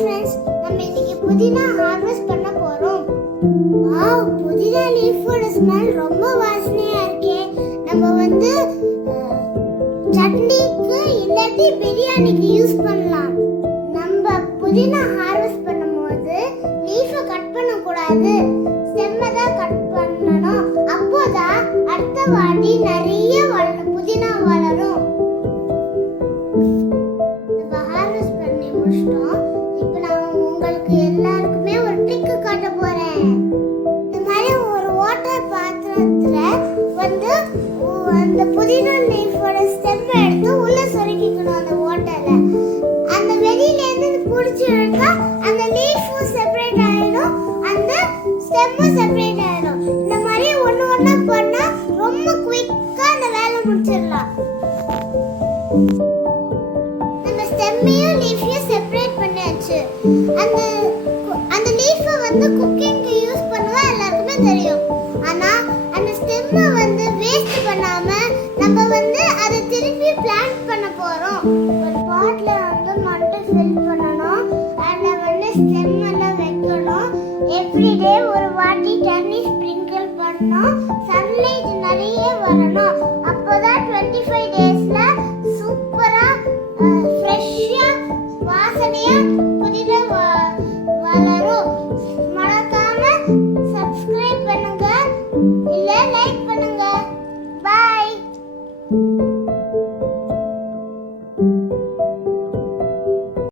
Friends, நம்ம இன்னைக்கு புதினா ஹார்வெஸ்ட் பண்ண போறோம். வாவ், புதினா லீஃபோட ஸ்மெல் ரொம்ப வாசனையா இருக்கே. நம்ம சட்னிக்கு இல்லாட்டி பிரியாணிக்கு யூஸ் பண்ணலாம். நம்ம புதினா ஹார்வெஸ்ட் பண்ணும்போது லீஃபை கட் பண்ணக்கூடாது, ஸ்டெம்மை தான் கட் பண்ணணும். அப்போதான் அடுத்த வாட்டி நிறைய புதினா வளரும். இப்போ நான் உங்களுக்கு எல்லாருக்குமே ஒரு ட்ரிக் காட்ட போறேன். இந்த மாதிரி ஒரு வாட்டர் பாத்திரத்துல அந்த புதினா லீஃபோட ஸ்டெம் எடுத்து உள்ள சொருகிக்கணும். அந்த வாட்டர்ல அந்த வெளியில இருந்து புடிச்சு எடுத்தா அந்த லீஃபும் செப்பரேட் ஆயிடும், அந்த ஸ்டெம்மும் செப்பரேட் ஆயிடும். இந்த மாதிரி ஒண்ணா பண்ணா ரொம்ப குயிக்கா அந்த வேலை முடிச்சிடலாம். நம்ம ஸ்டெம்மையும் லீஃபையும் செப்பரேட் பண்ணியாச்சு. அந்த லீஃபை குக்கிங்க்கு யூஸ் பண்ணுவா எல்லாருக்குமே தெரியும். ஆனா அந்த ஸ்டெம்மை வேஸ்ட் பண்ணாம நம்ம அதை திருப்பி பிளான்ட் பண்ண போறோம். ஒரு பாட்ல மண்ணை ஃபில் பண்ணணும். அதுல ஸ்டெம் எல்லாம் வைக்கணும். எவ்ரிடே ஒரு வாட்டி தண்ணி ஸ்ப்ரிங்கிள் பண்ணணும். சன்லைட் நிறைய வரணும். அப்போதான் 25 days